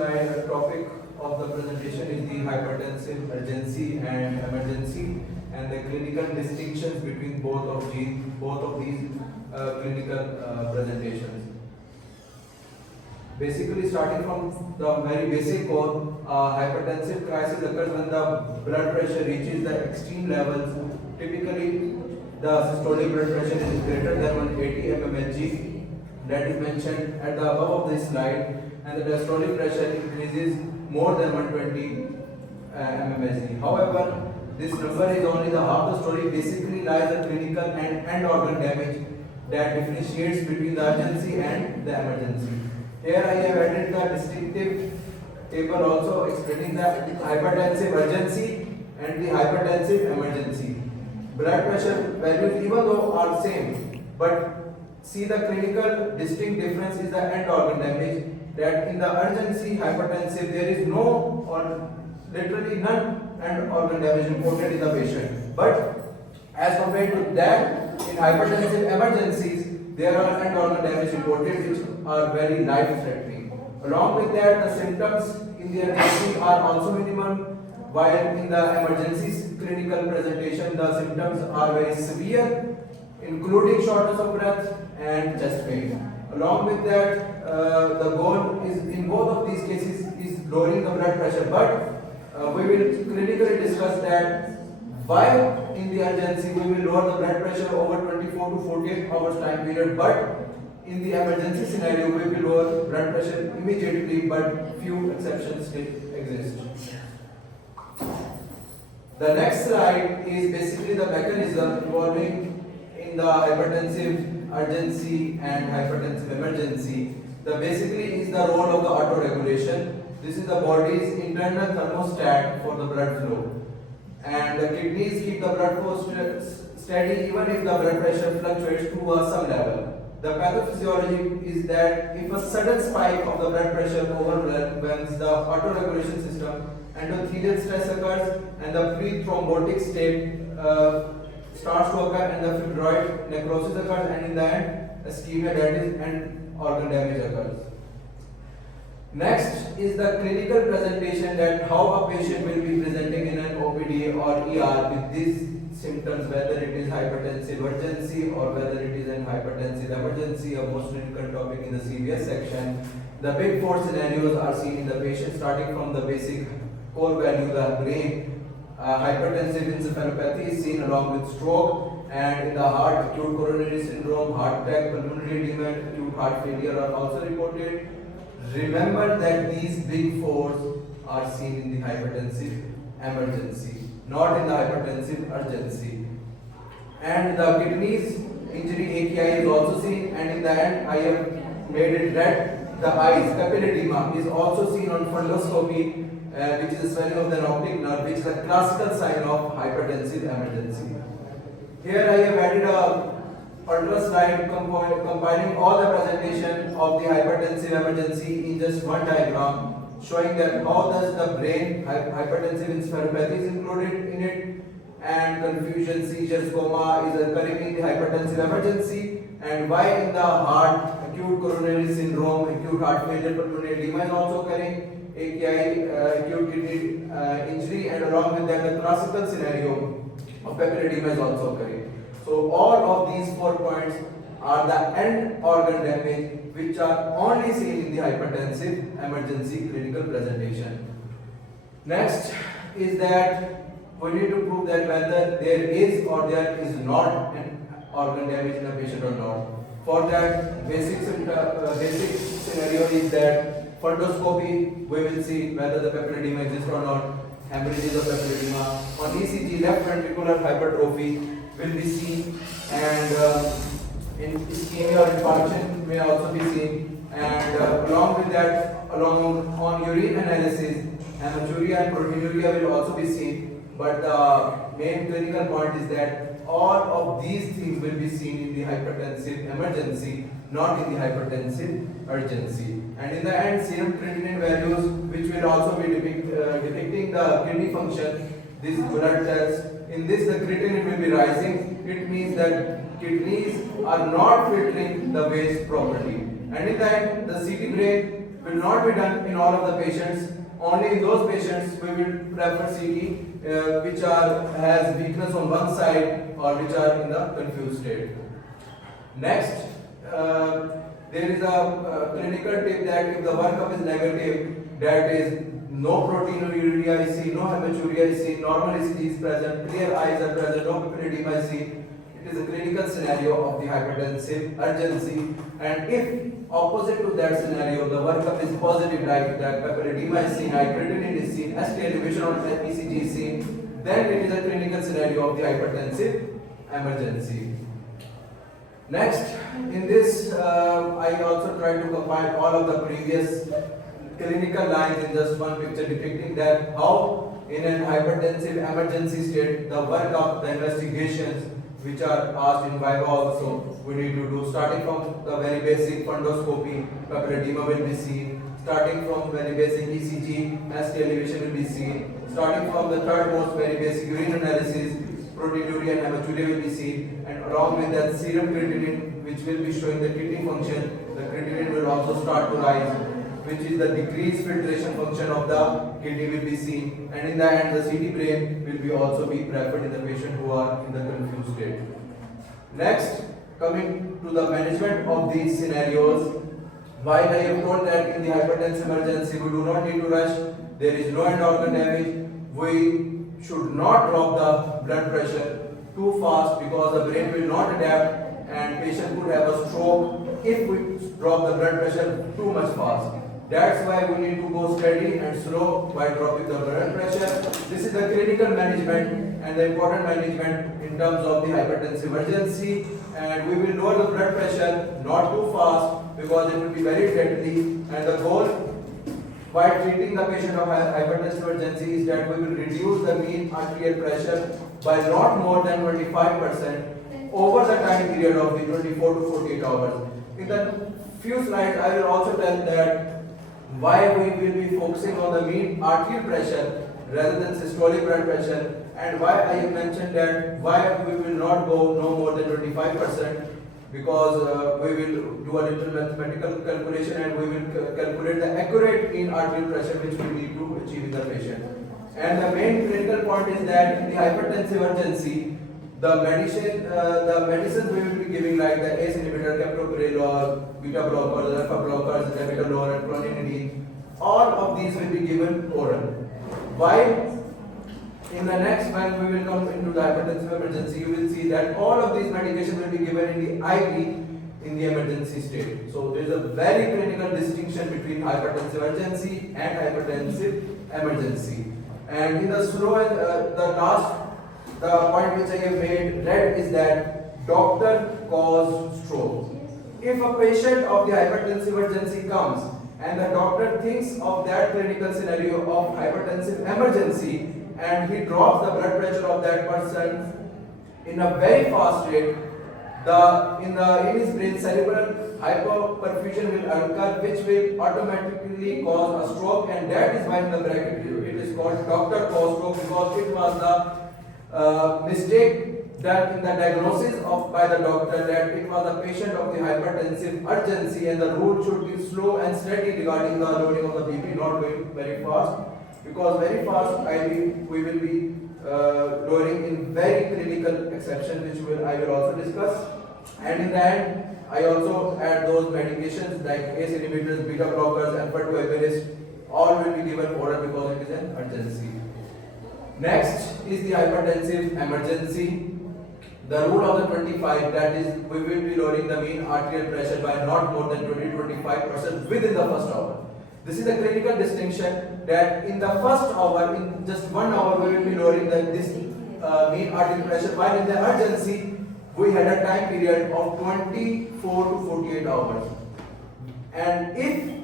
slide, the topic of the presentation is the hypertensive urgency and emergency and the clinical distinctions between both of these clinical presentations. Basically, starting from the very basic core, hypertensive crisis occurs when the blood pressure reaches the extreme levels. Typically, the systolic blood pressure is greater than 180 mmHg, that is mentioned at the above of this slide, and the diastolic pressure increases more than 120 mmHg. However, this number is only the half the story. Basically, lies the clinical and end organ damage that differentiates between the urgency and the emergency. Here I have added the distinctive table also explaining the hypertensive urgency and the hypertensive emergency. Blood pressure values even though are same, but see the clinical distinct difference is the end organ damage, that in the urgency hypertensive there is no or literally none end organ damage reported in the patient. But as compared to that, in hypertensive emergencies, there are end organ damage reported which are very life threatening. Along with that, the symptoms in the urgency are also minimum, while in the emergency clinical presentation, the symptoms are very severe, including shortness of breath and chest pain. Along with that, the goal is in both of these cases is lowering the blood pressure, but we will clinically discuss that why in the urgency we will lower the blood pressure over 24 to 48 hours time period, but in the emergency scenario we will lower blood pressure immediately, but few exceptions still exist. The next slide is basically the mechanism involving in the hypertensive urgency and hypertensive emergency. The basically is the role of the autoregulation. This is the body's internal thermostat for the blood flow. And the kidneys keep the blood flow steady even if the blood pressure fluctuates to some level. The pathophysiology is that if a sudden spike of the blood pressure overwhelms the autoregulation system, endothelial stress occurs and the pre-thrombotic state starts to occur and the fibroid necrosis occurs, and in the end ischemia, that is end organ damage occurs. Next is the clinical presentation, that how a patient will be presenting in an OPD or ER with these symptoms, whether it is hypertensive urgency or whether it is an hypertensive emergency, a most critical topic in the CVS section. The big four scenarios are seen in the patient, starting from the basic core value, the brain. Hypertensive encephalopathy is seen along with stroke, and in the heart, acute coronary syndrome, heart attack, pulmonary edema, acute heart failure are also reported. Remember that these big fours are seen in the hypertensive emergency, not in the hypertensive urgency. And the kidneys injury AKI is also seen, and in the end I have made it red. The eyes, papilledema is also seen on fundoscopy, which is a swelling of the optic nerve, which is a classical sign of hypertensive emergency. Here I have added a ultra slide compiling all the presentation of the hypertensive emergency in just one diagram, showing that how does the brain hypertensive encephalopathy is included in it, and confusion, seizures, coma is occurring in the hypertensive emergency, and why in the heart acute coronary syndrome, acute heart failure, pulmonary edema is also occurring, AKI, acute kidney injury, and along with that the classical scenario of papilledema is also occurring. So all of these 4 points are the end organ damage which are only seen in the hypertensive emergency clinical presentation. Next is that we need to prove that whether there is or there is not an organ damage in a patient or not. For that, basic scenario is that fundoscopy, we will see whether the papilledema exists or not, hemorrhages of papilledema. On ECG, left ventricular hypertrophy will be seen, and in ischemia or infarction may also be seen, and along with that, on urine analysis, hematuria and proteinuria will also be seen, but the main clinical point is that all of these things will be seen in the hypertensive emergency, not in the hypertensive urgency. And in the end, serum creatinine values, which will also be depicting the kidney function, this blood test. In this, the creatinine will be rising. It means that kidneys are not filtering the waste properly. And in the end, the CT brain will not be done in all of the patients. Only in those patients we will prefer CT which has weakness on one side or which are in the confused state. Next, there is a clinical tip that if the workup is negative, that is no proteinuria is seen, no hematuria is seen, normal ECG is present, clear eyes are present, no papilledema is seen. It is a clinical scenario of the hypertensive urgency, and if opposite to that scenario the workup is positive, like that papilledema is seen, creatinine is seen, ST elevation on ECG is seen, then it is a clinical scenario of the hypertensive emergency. Next, in this I also try to combine all of the previous clinical lines in just one picture, depicting that how in an hypertensive emergency state the workup, the investigations which are asked in Viva also we need to do, starting from the very basic fundoscopy, papilledema will be seen, starting from very basic ECG, ST elevation will be seen, starting from the third most very basic urine analysis, proteinuria and hematuria will be seen, and along with that serum creatinine which will be showing the kidney function, the creatinine will also start to rise, which is the decreased filtration function of the kidney will be seen, and in the end the CT brain will be also be preferred in the patient who are in the confused state. Next, coming to the management of these scenarios, while I have told that in the hypertensive emergency we do not need to rush, there is no end organ damage, we should not drop the blood pressure too fast because the brain will not adapt and patient could have a stroke if we drop the blood pressure too much fast. That's why we need to go steady and slow by dropping the blood pressure. This is the clinical management and the important management in terms of the hypertensive emergency, and we will lower the blood pressure not too fast because it will be very deadly, and the goal while treating the patient of hypertensive emergency is that we will reduce the mean arterial pressure by not more than 25% over the time period of the 24 to 48 hours. In the few slides I will also tell that why we will be focusing on the mean arterial pressure rather than systolic blood pressure, and why I have mentioned that why we will not go no more than 25%, because we will do a little mathematical calculation and we will calculate the accurate mean arterial pressure which we need to achieve in the patient. And the main critical point is that in the hypertensive emergency, the medicines we will be giving, like the ACE inhibitor, captopril, beta blockers, alpha blockers, labetalol, and clonidine, all of these will be given oral. While in the next when we will come into the hypertensive emergency, you will see that all of these medications will be given in the IV in the emergency state. So there is a very clinical distinction between hypertensive urgency and hypertensive emergency. And in the slow, the point which I have made red is that doctor caused stroke. If a patient of the hypertensive emergency comes and the doctor thinks of that clinical scenario of hypertensive emergency and he drops the blood pressure of that person in a very fast rate, in his brain cerebral hypoperfusion will occur, which will automatically cause a stroke, and that is why in the bracket it is called doctor caused stroke, because it was the mistake that in the diagnosis by the doctor that it was a patient of the hypertensive urgency, and the rule should be slow and steady regarding the lowering of the BP, not going very fast, because very fast we will be lowering in very critical exception, which I will also discuss. And in the end, I also add those medications like ACE inhibitors, beta blockers, alpha-2 agonists, all will be given oral because it is an urgency. Next is the hypertensive emergency. The rule of the 25, that is, we will be lowering the mean arterial pressure by not more than 20-25% within the first hour. This is a critical distinction, that in the first hour, in just 1 hour, we will be lowering this mean arterial pressure, while in the urgency, we had a time period of 24 to 48 hours. And if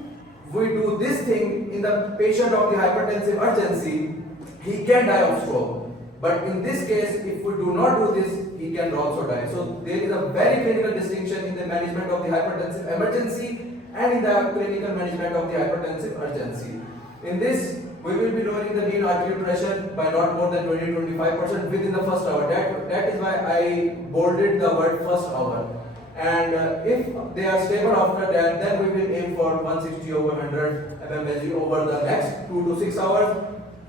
we do this thing in the patient of the hypertensive urgency, he can die of stroke. But in this case, if we do not do this, he can also die. So there is a very critical distinction in the management of the hypertensive emergency and in the clinical management of the hypertensive urgency. In this, we will be lowering the mean arterial pressure by not more than 20-25% within the first hour. That is why I bolded the word first hour. And if they are stable after that, then we will aim for 160 over 100 mmHg over the next 2 to 6 hours.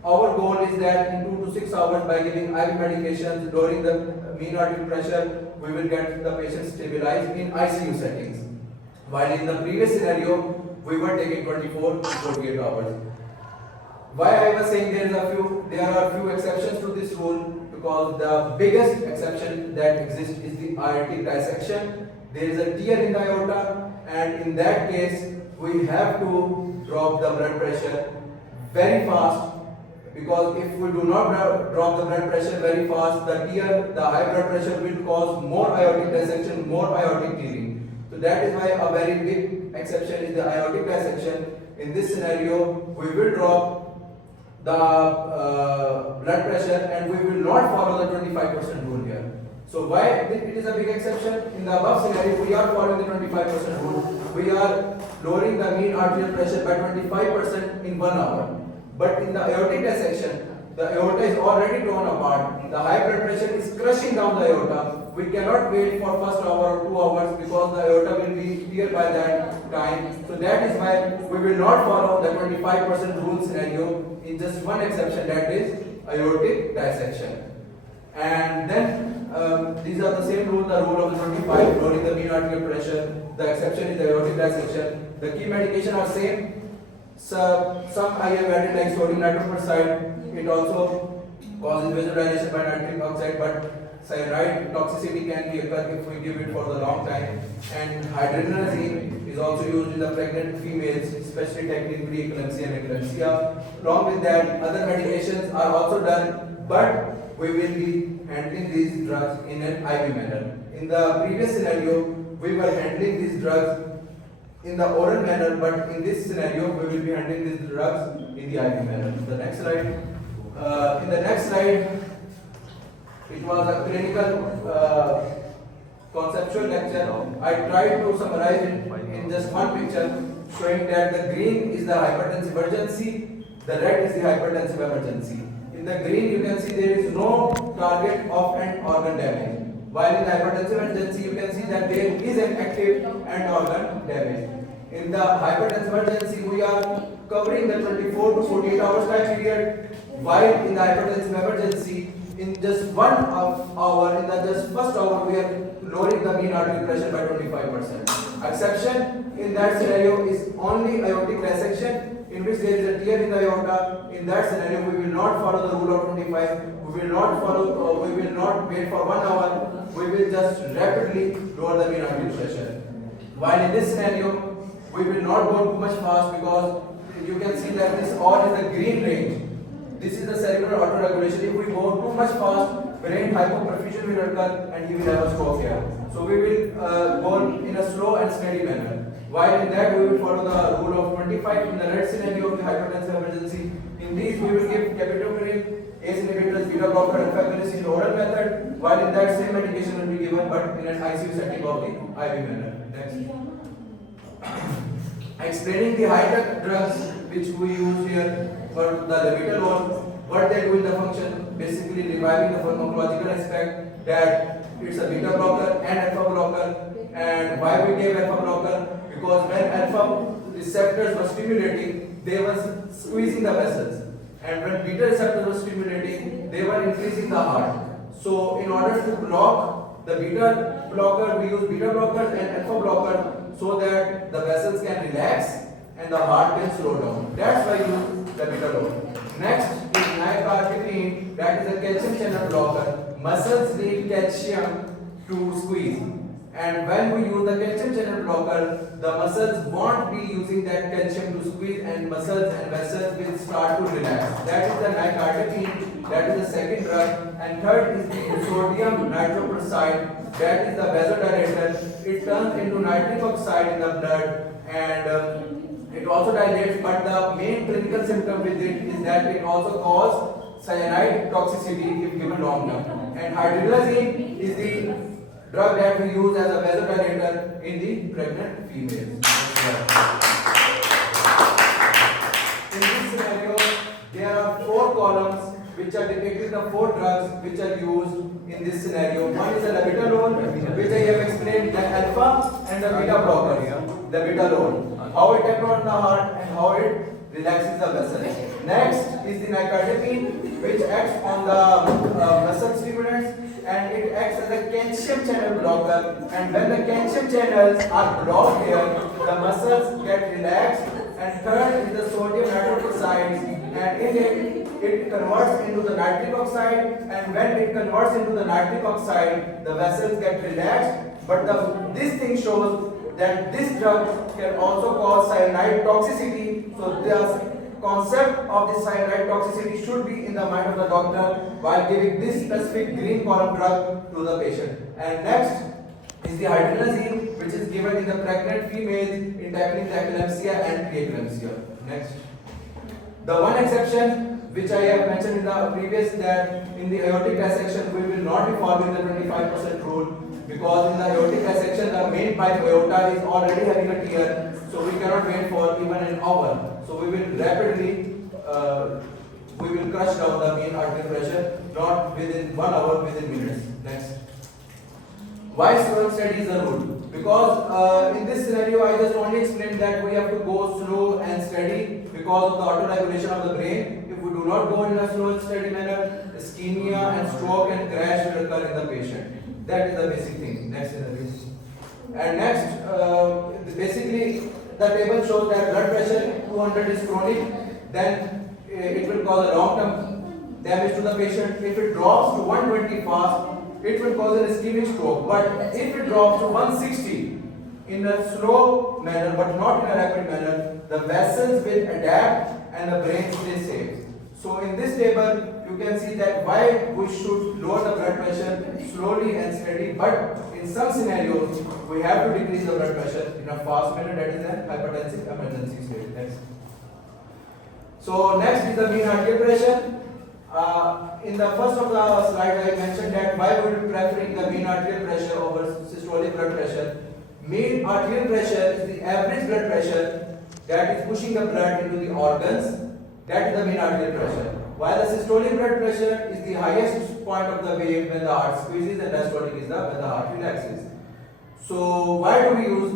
Our goal is that in 2 to 6 hours, by giving IV medications during the mean arterial pressure, we will get the patient stabilized in ICU settings. While in the previous scenario, we were taking 24 to 48 hours. Why I was saying there are few exceptions to this rule, because the biggest exception that exists is the aortic dissection. There is a tear in the aorta, and in that case we have to drop the blood pressure very fast, because if we do not drop the blood pressure very fast, the high blood pressure will cause more aortic dissection, more aortic tearing. So that is why a very big exception is the aortic dissection. In this scenario, we will drop the blood pressure and we will not follow the 25% rule here. So why it is a big exception? In the above scenario, we are following the 25% rule. We are lowering the mean arterial pressure by 25% in 1 hour. But in the aortic dissection, the aorta is already torn apart. The high blood pressure is crushing down the aorta. We cannot wait for first hour or 2 hours, because the aorta will be clear by that time. So that is why we will not follow the 25% rule scenario in just one exception, that is aortic dissection. And then these are the same rule, the rule of the 25, lowering the mean arterial pressure. The exception is the aortic dissection. The key medication are same. So, some I have added like sodium nitroprusside. It also causes vasodilation by nitric oxide, but cyanide toxicity can be occur if we give it for the long time. And hydrogenazine is also used in the pregnant females, especially technically preeclampsia and eclampsia. Along with that, other medications are also done, but we will be handling these drugs in an IV manner. In the previous scenario, we were handling these drugs in the oral manner, but in this scenario, we will be handling these drugs in the IV manner. The next slide. In the next slide, it was a clinical conceptual lecture. I tried to summarize it in just one picture, showing that the green is the hypertensive urgency, the red is the hypertensive emergency. In the green, you can see there is no target of an organ damage. While in the hypertensive emergency, you can see that there is an active end organ damage. In the hypertensive emergency, we are covering the 24 to 48 hours time period, while in the hypertensive emergency, in just 1 hour, in the just first hour, we are lowering the mean arterial pressure by 25%. Exception in that scenario is only aortic dissection, in which there is a tear in the aorta. In that scenario, we will not follow the rule of 25. We will not wait for 1 hour. We will just rapidly lower the mean arterial pressure. While in this scenario, we will not go too much fast, because you can see that this all is the green range. This is the cerebral autoregulation. If we go too much fast, brain hypoperfusion will occur and he will have a stroke here. So we will go in a slow and steady manner. While in that, we will follow the rule of 25 in the red scenario of the hypertensive emergency. In these, we will give capitopril, ACE inhibitors, beta blocker, and fabulous in the oral method. While in that, same medication will be given, but in an ICU setting of the IV manner. Next. Explaining the high-tech drugs which we use here for the labetalol, what they do in the function, basically reviving the pharmacological aspect, that it's a beta blocker and alpha blocker. And why we gave alpha blocker? Because when alpha receptors were stimulating, they were squeezing the vessels, and when beta receptors were stimulating, they were increasing the heart. So in order to block the beta blocker, we use beta blockers and alpha blocker, so that the vessels can relax and the heart can slow down. That's why you use the beta blocker. Next is nicardipine, that is a calcium channel blocker. Muscles need calcium to squeeze, and when we use the calcium channel blocker, the muscles won't be using that calcium to squeeze, and muscles and vessels will start to relax. That is the nicardipine, that is the second drug. And third is the sodium nitroprusside, that is the vasodilator. It turns into nitric oxide in the blood, and it also dilates, but the main clinical symptom with it is that it also causes cyanide toxicity if given long term. And hydroxyzine is the drug that we use as a vasodilator in the pregnant females. In this scenario, there are 4 columns which are depicted the four drugs which are used in this scenario. One is the labetalol, which I have explained, the alpha and the beta blockers. The labetalol, how it acts on the heart and how it relaxes the vessels. Next is the nicardipine, which acts on the muscle stimulants, and it acts as a calcium channel blocker. And when the calcium channels are blocked here, the muscles get relaxed. And third is the sodium nitroxide, and in it converts into the nitric oxide, and when it converts into the nitric oxide, the vessels get relaxed. But this thing shows that this drug can also cause cyanide toxicity. So the concept of this cyanide toxicity should be in the mind of the doctor while giving this specific green column drug to the patient. And next is the hydrazine, which is given in the pregnant females in tackling the eclampsia and preeclampsia. Next. The one exception which I have mentioned in the previous, that in the aortic dissection we will not be following the 25% rule, because in the aortic dissection the main pipe aorta is already having a tear, so we cannot wait for even an hour. So we will rapidly we will crush down the main arterial pressure, not within 1 hour, within minutes. Next. Why slow and steady is a rule? Because in this scenario I just only explained that we have to go slow and steady because of the autoregulation of the brain. If we do not go in a slow and steady manner, ischemia and stroke and crash will occur in the patient. That is the basic thing. Next scenario. And next, basically the table shows that blood pressure 200 is chronic, then it will cause a long-term damage to the patient. If it drops to 120 fast, it will cause an ischemic stroke. But if it drops to 160 in a slow manner but not in a rapid manner, the vessels will adapt and the brain stays safe. So in this table you can see that why we should lower the blood pressure slowly and steady, but in some scenarios we have to decrease the blood pressure in a fast manner, that is an hypertensive emergency state. Next. So next is the mean arterial pressure. In the first of the slide I mentioned that why we are preferring the mean arterial pressure over systolic blood pressure. Mean arterial pressure is the average blood pressure that is pushing the blood into the organs. That is the mean arterial pressure. While the systolic blood pressure is the highest point of the wave when the heart squeezes, and diastolic is when the heart relaxes. So why do we use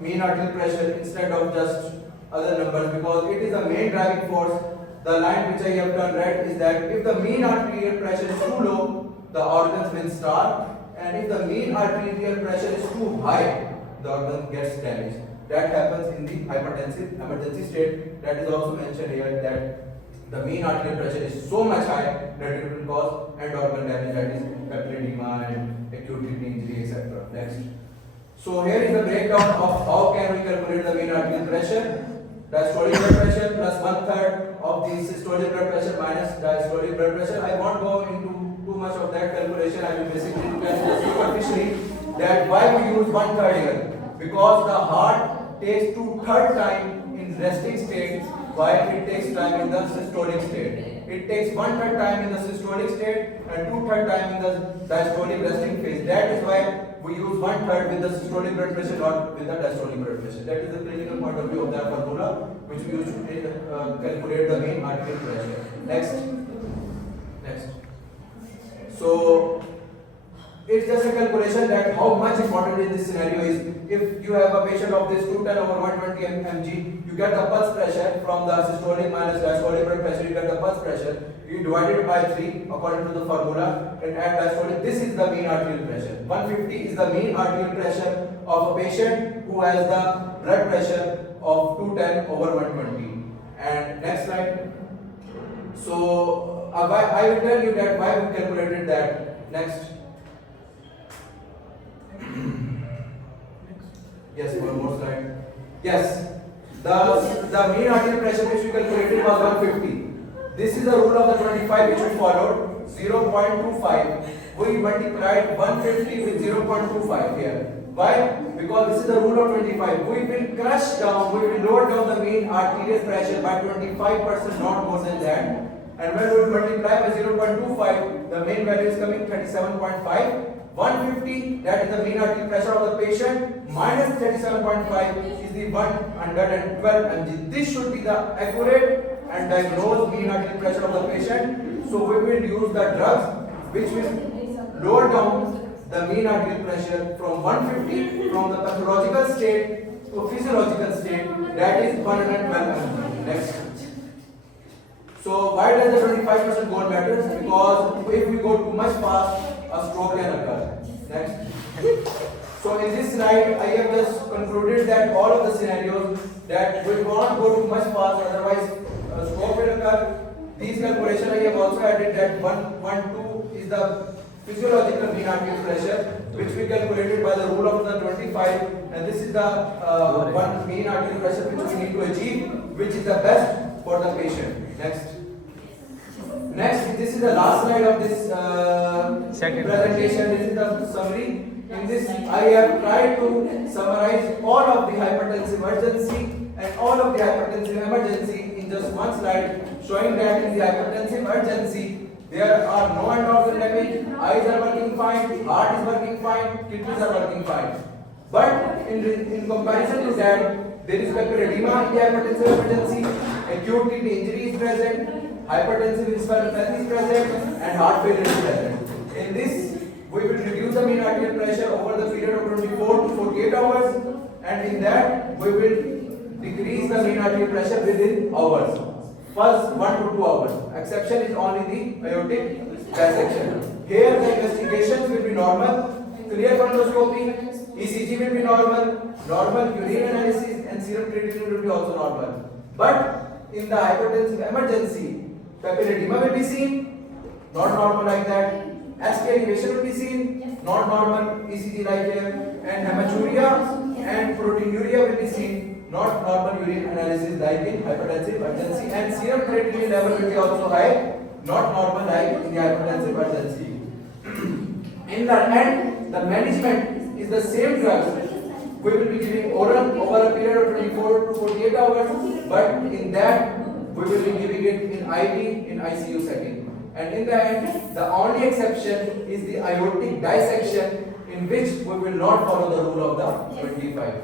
mean arterial pressure instead of just other numbers? Because it is the main driving force. The line which I have done red is that if the mean arterial pressure is too low, the organs will starve, and if the mean arterial pressure is too high, the organ gets damaged. That happens in the hypertensive emergency state. That is also mentioned here, that the mean arterial pressure is so much high that it will cause end organ damage, that is papilledema and acute kidney injury, etc. Next. So here is the breakdown of how can we calculate the mean arterial pressure. Diastolic blood pressure plus 1/3 of the systolic blood pressure minus diastolic blood pressure. I won't go into too much of that calculation. I will basically look at just superficially that why we use 1/3 here. Because the heart takes 2/3 time in resting state while it takes time in the systolic state. It takes 1/3 time in the systolic state and 2/3 time in the diastolic resting phase. That is why we use 1/3 with the systolic blood pressure, not with the diastolic blood pressure. That is the clinical point of view of that formula which we use to calculate the mean arterial pressure. Next. So it's just a calculation that how much important in this scenario is. If you have a patient of this 210/120 mg, you get the pulse pressure from the systolic minus diastolic blood pressure, you get the pulse pressure, you divide it by 3 according to the formula, and add diastolic. This is the mean arterial pressure. 150 is the mean arterial pressure of a patient who has the blood pressure of 210/120. And next slide. So I will tell you that why we calculated that. Next. Yes, one more slide. Yes, the mean arterial pressure which we calculated was 150. This is the rule of the 25 which we followed, 0.25. We multiplied 150 with 0.25 here. Why? Because this is the rule of 25. We will crush down, we will lower down the mean arterial pressure by 25%, not more than that. And when we multiply by 0.25, the main value is coming 37.5. 150, that is the mean arterial pressure of the patient, minus 37.5 is the 112 mg. This should be the accurate and diagnosed mean arterial pressure of the patient. So we will use the drugs which will lower down the mean arterial pressure from 150 from the pathological state to physiological state, that is 112 mm. Next. So why does the 25% goal matters? Because if we go too much fast, a stroke can occur. Next. So in this slide, I have just concluded that all of the scenarios that we won't go too much fast, otherwise stroke will occur. These calculations I have also added that 112 is the physiological mean arterial pressure, which we calculated by the rule of the 25, and this is the one mean arterial pressure which we need to achieve, which is the best for the patient. Next. Next, this is the last slide of this presentation. This is the summary. In this, I have tried to summarize all of the hypertensive emergency and all of the hypertensive emergency in just one slide, showing that in the hypertensive emergency, there are no end organ damage, eyes are working fine, heart is working fine, kidneys are working fine. But in comparison to that, there is edema in the hypertensive emergency, acute kidney injury is present, hypertensive encephalopathy is present, and heart failure is present. In this, we will reduce the mean arterial pressure over the period of 24 to 48 hours, and in that, we will decrease the mean arterial pressure within hours. First 1 to 2 hours. Exception is only the aortic dissection. Here the investigations will be normal, clear fundoscopy, ECG will be normal, normal urine analysis, and serum creatinine will be also normal. But in the hypertensive emergency, papilledema will be seen, not normal like that. ST elevation will be seen, not normal, ECG like here, and hematuria and proteinuria will be seen, not normal urine analysis like in hypertensive emergency, and serum creatinine level will be also high, not normal like in the hypertensive emergency. In the end, the management is the same drugs. We will be giving oral over a period of 24 to 48 hours, but in that we will be giving it in IV in ICU setting. And in the end, the only exception is the aortic dissection, in which we will not follow the rule of the 25.